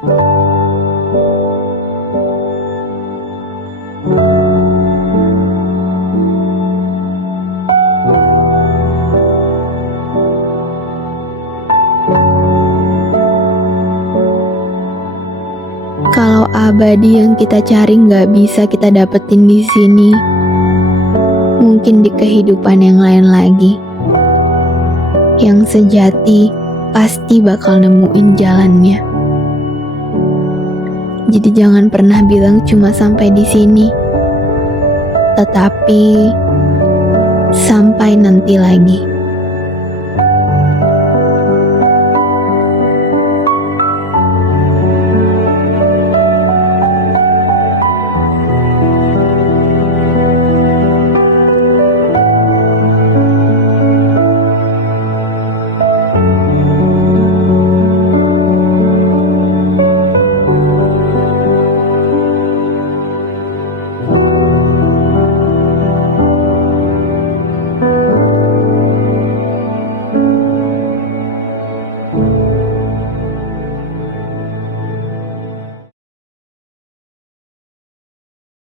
Kalau abadi yang kita cari nggak bisa kita dapetin di sini, mungkin di kehidupan yang lain lagi. Yang sejati pasti bakal nemuin jalannya. Jadi jangan pernah bilang cuma sampai di sini, tetapi sampai nanti lagi.